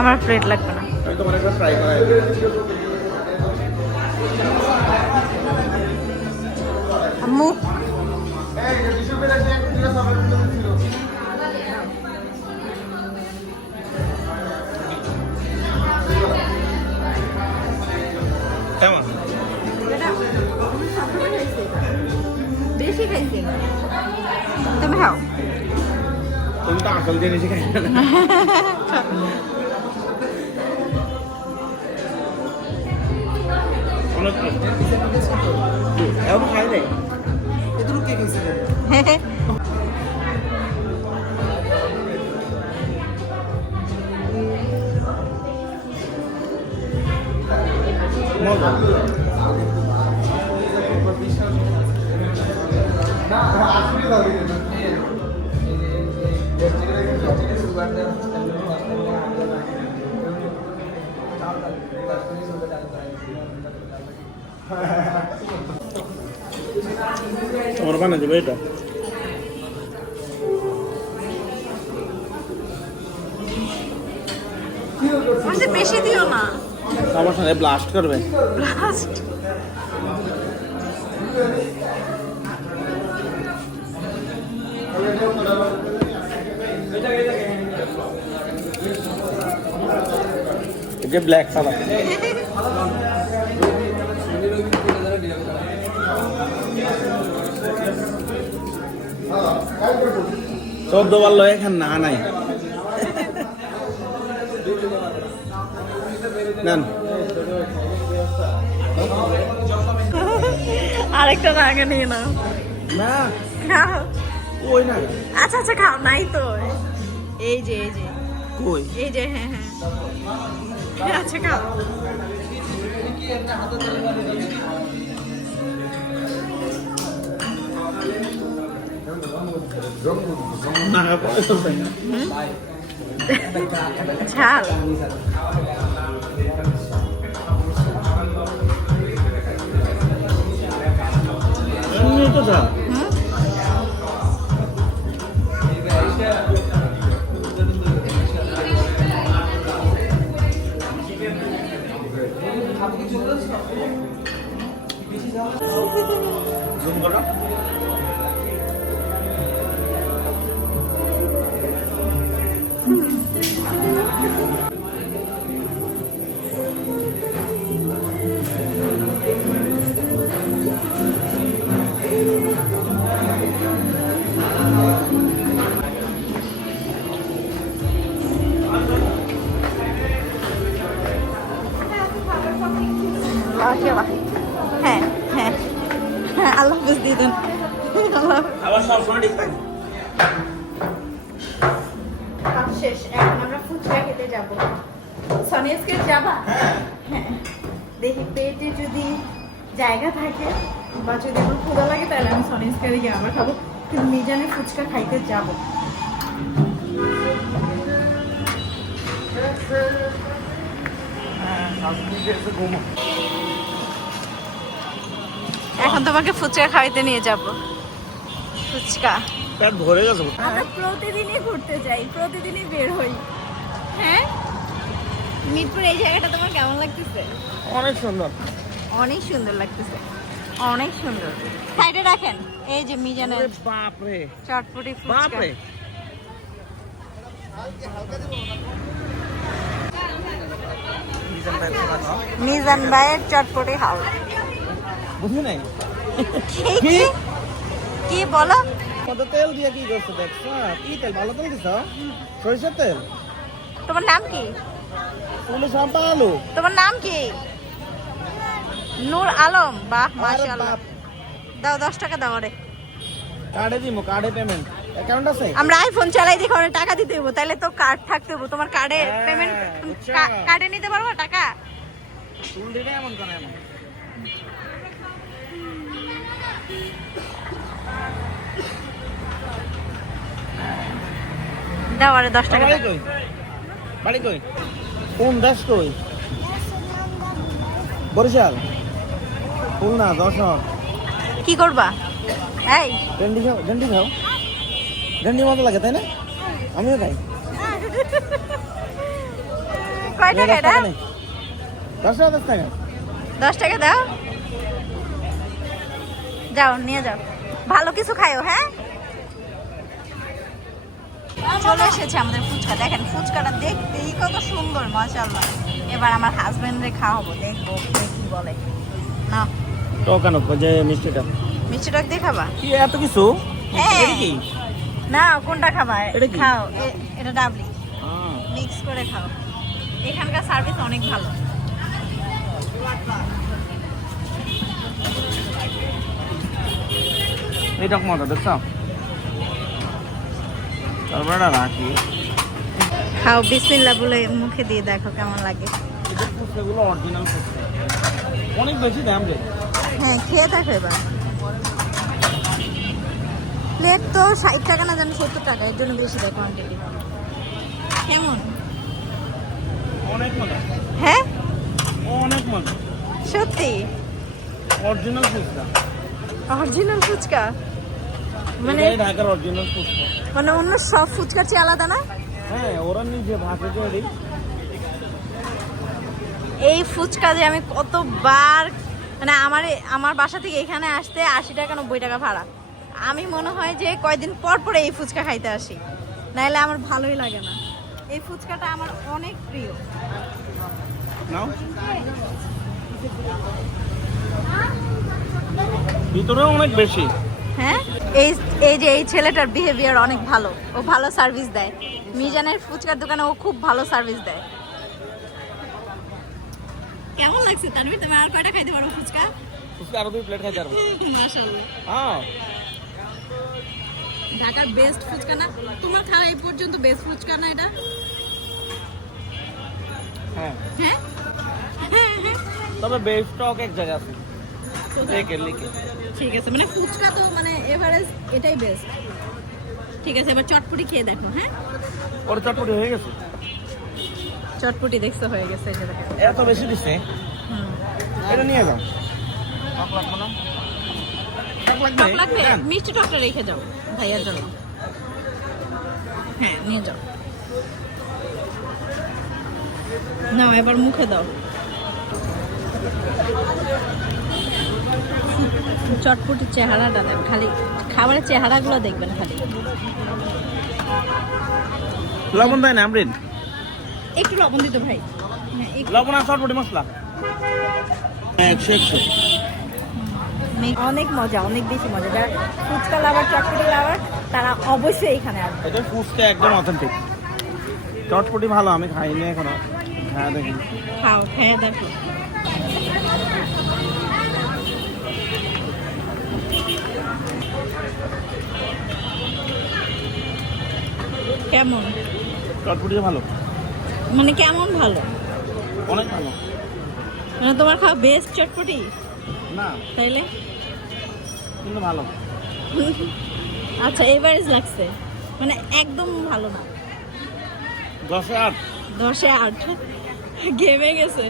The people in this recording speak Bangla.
আমার প্লেট লাগবে না। আমি তোমার একবার ট্রাই করাই। আম্মু কেমন? বেশি খাইছি তুমি খাও। তুমি তো আসল জিনিসই খাই না। অনেক এখন খাই নাই এটুকু কে খাইছে মজা তোমার বানা দেবে এটা বেশি দিও না, আমার সাথে ব্লাস্ট করবে। ব্লাস্ট এই যে ব্ল্যাক সাদা 14 বার লয় এখান না নাই নেন আরেকটা আগে নিয়ে নাও। না খাও। ওই না আচ্ছা আচ্ছা খাও, নাই তো এই যে কই এই যে হ্যাঁ হ্যাঁ আচ্ছা খাও। না পরে তো তাই না ঝাল এমনি তো যা জুম করো হ্যাঁ হ্যাঁ হ্যাঁ আল্লাহ হাফেজ দিদুন। আবার সব সময় ঠিক থাকে কাজ শেষ, এখন আমরা ফুচকা খেতে যাবো। সনিয়াসকে যাবা? হ্যাঁ দেখি পেটে যদি জায়গা থাকে বা যদি আমার ক্ষুধা লাগে তাহলে আমি সনিয়াসকে গিয়ে আবার খাবো, কিন্তু মিজানে ফুচকা খাইতে যাবো। এখন তোমাকে ফুচকা খাইতে নিয়ে যাব। ফুচকা পেট ভরে গেছে আমরা প্রতিদিনই ঘুরতে যাই, প্রতিদিনই বের হই। হ্যাঁ মিরপুর এই জায়গাটা তোমার কেমন লাগতেছে? অনেক সুন্দর অনেক সুন্দর লাগতেছে, অনেক সুন্দর। সাইডে রাখেন এই যে মিজানের বাপ রে চটপটি বাপ ফুচকা। রে মিজান ভাইয়ের চটপটি হাউস। বুঝি নাই কি কি বলো? কত তেল দিয়ে কি করছো দেখছো? কি তেল? ভালো তেল দিছ? সরিষার তেল? তোমার নাম কি? তুমি সম্পা আলু তোমার নাম কি? নূর আলম। বাহ আরে মাশাআল্লাহ। বাপ দাও 10 টাকা দাও রে। কার্ডে দিমু কার্ডে পেমেন্ট অ্যাকাউন্ট আছে আমরা আইফোন চালাই দেখো ওরে টাকা দিতে হইব, তাহলে তো কার্ড থাকতে হইব। তোমার কার্ডে হ্যাঁ, পেমেন্ট বুঝছো। কার্ডে নিতে পারবো টাকা? চুল দিলে এমন করে এমন দাও আরে 10 টাকা বাড়ি দাও। কই বাড়ি কই কোন দেশ কই বরিশাল খুলনা যশোর কি করবা? এই ভেন্ডি খাও ভেন্ডি মজা লাগে তাই না আমিও খাই কয় টাকা এটা? 10 টাকা 10 টাকা 10 টাকা দাও। যাও নিয়ে যাও, ভালো কিছু খাইও। হ্যাঁ, চলে এসেছে আমাদের ফুচকা। দেখেন ফুচকাটা দেখতেই কত সুন্দর, মাশাআল্লাহ। এবার আমার হাজবেন্ডরে খাওয়াবো, দেখবো কি বলে। না টোকানো যে মিষ্টিটা, মিষ্টি টক দিয়ে খাবা? কি এত কিছু? হ্যাঁ। এটা কি? না কোনটা খাবা? এটা কি? খাও, এটা ডাবলি মিক্স করে খাও। এখানকার সার্ভিস অনেক ভালো। এটা মজা দেখছো? তারপরে এটা রাখি। খাও, বিসমিল্লাহ বলে মুখে দিয়ে দেখো কেমন লাগে। এটা ফুচকাগুলো অরিজিনাল ফুচকা, অনেক বেশি দাম রে। হ্যাঁ, খেয়ে দেখো এবার। প্লেট তো 60 টাকা না জানি 70 টাকা, এর জন্য বেশি দেয় কোয়ান্টিটি। কেমন? অনেক মজা। হ্যাঁ অনেক মজা, সত্যি অরিজিনাল ফুচকা। অরিজিনাল ফুচকা মানে এটাই ঢাকার অরিজিনাল ফুচকা। মানে অন্য সব ফুচকার চেয়ে আলাদা না? হ্যাঁ, ওরা নিজে ভাগে তৈরি। এই ফুচকা যে আমি কতবার, মানে আমার বাসা থেকে এখানে আসতে 80 টাকা 90 টাকা ভাড়া। আমি মনে হয় যে কয়দিন পর পরে এই ফুচকা খাইতে আসি, নাইলে আমার ভালোই লাগে না। এই ফুচকাটা আমার অনেক প্রিয়। নাও, ভিতরেও অনেক বেশি। হ্যাঁ, এই যে এই ছেলেটার বিহেভিয়ার অনেক ভালো, ও ভালো সার্ভিস দেয়। মিজানের ফুচকার দোকানে ও খুব ভালো সার্ভিস দেয়। কেমন লাগছে তানভীর? তুমি আর কয়টা খাইতে পারো ফুচকা? ফুচকা আরো 2 প্লেট খাইতে পারবো। মাশাআল্লাহ, হ্যাঁ, ঢাকার বেস্ট ফুচকা না? তোমার খাওয়া এই পর্যন্ত বেস্ট ফুচকা না এটা? হ্যাঁ, হ্যাঁ, তবে বেস্ট স্টক এক জায়গায় আছে, লিখে। ঠিক আছে, মানে ফুচকা তো মানে এভারেজ এটাই বেস্ট। ঠিক আছে, এবার চটপটি খেয়ে দেখো। হ্যাঁ, ওর চটপটি হয়ে গেছে। চটপটি দেখছো হয়ে গেছে, এটা দেখো। এত বেশি দিছে, এটা নিয়ে যাও। টক লাগবে না? টক লাগবে? মিষ্টি টকটা রেখে যাও ভাইয়ার জন্য। হ্যাঁ, নিয়ে যাও। নাও এবার মুখে দাও। চটপটির চেহারাটা দেখ, খালি খাবারের চেহারাগুলো দেখবেন খালি। লবণ দেয় না আমরিন? একটু লবণ দিত ভাই। হ্যাঁ, লবণ আর চটপটি মশলা 100 অনেক মজা, অনেক বেশি মজা। যারা ফুচকা লাভার, চটপটি লাভার, তারা অবশ্যই এখানে আসবে। এটা ফুচকা একদম অথেন্টিক। চটপটি ভালো, আমি খাইনি এখনো। হ্যাঁ, দেখি। খাও, খেয়ে দেখো। কেমন? চটপটি ভালো, মানে কেমন ভালো? অনেক ভালো। মানে তোমার খাওয়া বেস্ট চটপটি? না, তাইলে কিন্তু ভালো। আচ্ছা, এভারেজ লাগছে, মানে একদম ভালো না। 10-8 10-এ 8 ঘেমে গেছে।